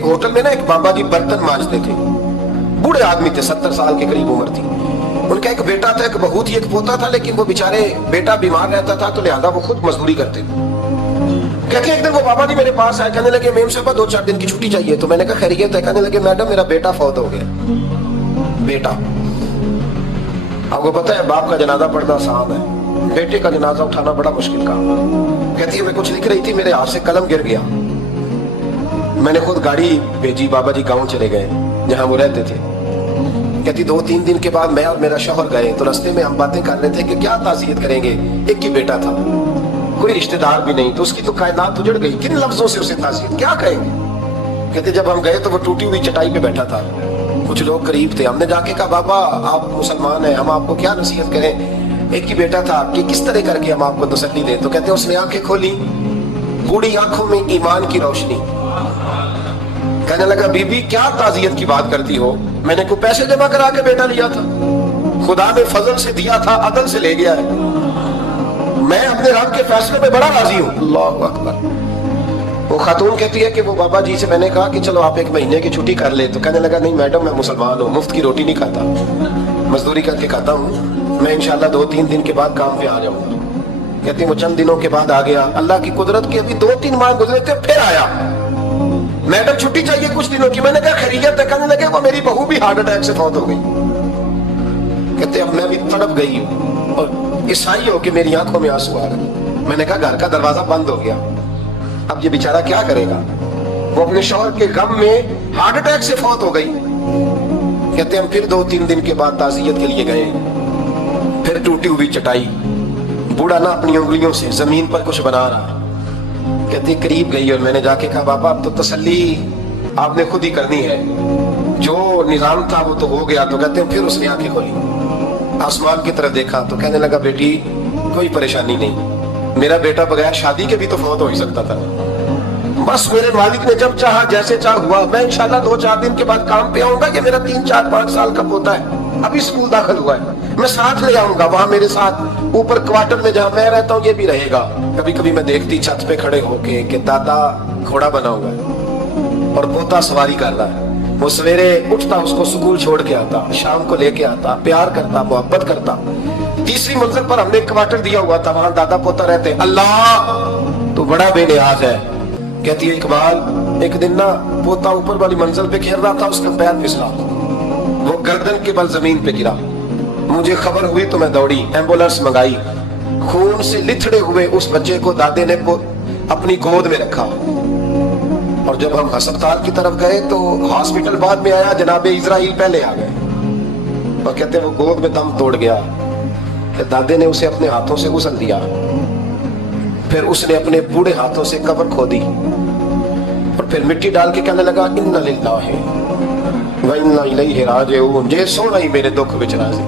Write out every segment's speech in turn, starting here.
Hotel में ना एक बाबा जी बर्तन मांजते थे, बूढ़े आदमी थे, 70 साल के करीब उम्र थी। उनका एक बेटा था, एक बहू थी, एक पोता था, लेकिन वो बेचारे बेटा बीमार रहता था तो लिहाजा वो खुद मजदूरी करते थे। कहते एक दिन वो बाबा जी मेरे पास आए, कहने लगे मेम साहब 2-4 दिन की छुट्टी चाहिए। तो मैंने कहा खैरियत है? कहने लगे मैडम मेरा बेटा फौत हो गया। बेटा, आपको पता है बाप का जनाजा पढ़ना आसान है, बेटे का जनाजा उठाना बड़ा मुश्किल काम। कहती है मैं कुछ लिख रही थी, मेरे हाथ से कलम गिर गया, मैंने खुद गाड़ी भेजी, बाबा जी गांव चले गए जहां वो रहते थे। कहती 2-3 दिन के बाद मैं और मेरा शौहर गए तो रास्ते में हम बातें कर रहे थे कि क्या ताज़ियत करेंगे। एक ही बेटा था, कोई रिश्तेदार भी नहीं, तो उसकी तो कायनात उजड़ गई, किन लफ्जों से उसे ताज़ियत क्या कहेंगे। कहते जब हम गए तो वो टूटी हुई चटाई पे बैठा था, कुछ लोग करीब थे, हमने जाके कहा बाबा आप मुसलमान हैं, हम आपको क्या नसीहत करें, एक ही बेटा था कि किस तरह करके हम आपको तसल्ली दें। तो कहते उसने आंखें खोली, बूढ़ी आंखों में ईमान की रोशनी। कहने लगा बीबी क्या ताज़ियत की बात करती हो, मैंने कोई पैसे जमा करा के बेटा लिया था, खुदा ने फजल से दिया था, अदल से ले गया है, मैं अपने रब के फैसले पे बड़ा राजी हूँ। अल्लाह अकबर। वो खातून कहती है कि वो बाबा जी से मैंने कहा कि चलो आप 1 महीने की छुट्टी कर ले। तो कहने लगा नहीं मैडम मैं मुसलमान हूँ, मुफ्त की रोटी नहीं खाता, मजदूरी करके खाता हूँ, मैं इंशाल्लाह 2-3 दिन के बाद काम पे आ जाऊंगा। कहती वो चंद दिनों के बाद आ गया, अल्लाह की कुदरत की अभी 2-3 माह गुजरे थे, फिर आया, मैडम छुट्टी चाहिए कुछ दिनों की। मैंने कहा खैरियत है? कहने लगे वो मेरी बहू भी हार्ट अटैक से फौत हो गई। कहते अब मैं भी तड़प गई और ईसाई हो कि मेरी आंखों में आंसू आ गए। मैंने कहा घर का दरवाजा बंद हो गया, अब ये बेचारा क्या करेगा। वो अपने शौहर के गम में हार्ट अटैक से फौत हो गई। कहते हम फिर 2-3 दिन के बाद ताज़ियत के लिए गए, फिर टूटी हुई चटाई, बूढ़ा ना अपनी उंगलियों से जमीन पर कुछ बना रहा। कहते करीब गई और मैंने जाके कहा बाबा अब तो तसल्ली आपने खुद ही करनी है, जो निजाम था वो तो हो गया। तो कहते हैं फिर उसने आंखें खोली, आसमान की तरफ देखा तो कहने लगा बेटी कोई परेशानी नहीं, मेरा बेटा बगैर शादी के भी तो फौत हो ही सकता था, बस मेरे मालिक ने जब चाहा जैसे चाह हुआ। मैं इंशाल्लाह 2-4 दिन के बाद काम पे आऊंगा, कि मेरा 3-4-5 साल का पोता है, अभी स्कूल दाखिल हुआ है, मैं साथ ले आऊंगा, वहां मेरे साथ ऊपर क्वार्टर में जहां मैं रहता हूँ ये भी रहेगा। कभी कभी मैं देखती छत पे खड़े होके कि दादा घोड़ा बना हुआ है और पोता सवारी कर रहा है, वो सवेरे उठता उसको स्कूल छोड़ के आता, शाम को लेके आता, प्यार करता, मोहब्बत करता। तीसरी मंजिल पर हमने क्वार्टर दिया हुआ था, वहां दादा पोता रहते। अल्लाह तो बड़ा बेनियाज है। कहती है इकबाल एक दिन ना पोता ऊपर वाली मंजिल पे खेल रहा था, उसका पैर फिसला, वो गर्दन के बल जमीन पे गिरा, मुझे खबर हुई तो मैं दौड़ी, एम्बुलेंस मंगाई, खून से लिथड़े हुए उस बच्चे को दादे ने अपनी गोद में रखा। और जब हम अस्पताल की तरफ गए तो हॉस्पिटल बाद में आया, जनाबे इजराइल पहले आ गए और कहते वो गोद में दम तोड़ गया कि दादे ने उसे अपने हाथों से गुसल दिया, फिर उसने अपने बूढ़े हाथों से कब्र खोदी और फिर मिट्टी डाल के कहने लगा इन्ना लिल्लाहि व इन्ना इलैहि राजिऊन, जे सोना ही मेरे दुख विच राजी,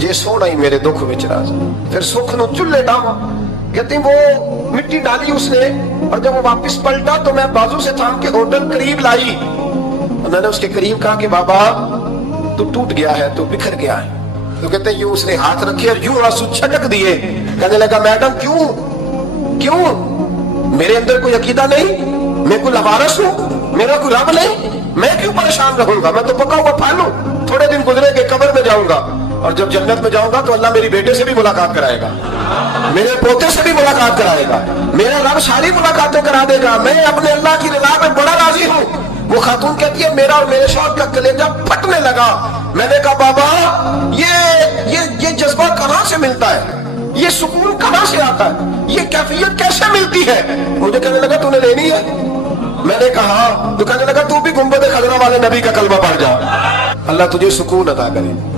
जे सोना ही मेरे दुख विच राजी। फिर सुख नु चुल्ले डावा। कहती वो मिट्टी डाली उसने और जब वो वापस पलटा तो मैं बाजू से थाम के होटल करीब लाई और मैंने उसके करीब कहा कि बाबा तू टूट गया है, तू बिखर गया है। तो कहते यूं उसने हाथ रखे और यूं आंसू छटक दिए। कहने लगा मैडम क्यों क्यों, मेरे अंदर कोई अकीदा नहीं, मैं कोई लवारस हूँ, मेरा कोई रब नहीं, मैं क्यों परेशान रहूंगा, मैं तो पका हुआ फल हूँ। थोड़े दिन गुजरे के कब्र में जाऊंगा और जब जन्नत में जाऊंगा तो अल्लाह मेरी बेटे से भी मुलाकात कराएगा, मेरे पोते से भी मुलाकात कराएगा, मेरा रब सारी मुलाकातें करा देगा, मैं अपने अल्लाह की रज़ा में बड़ा राजी हूँ। वो खातून कहती है मेरा और मेरे शौहर का कलेजा फटने लगा। मैंने कहा बाबा ये जज्बा कहाँ से मिलता है, ये सुकून कहाँ से आता है, ये कैफियत कैसे मिलती है। मुझे कहने लगा तूने लेनी है? मैंने कहा तो कहने लगा तू भी गुंबद खजरा वाले नबी का कलमा पढ़ जा, अल्लाह तुझे सुकून अता करे।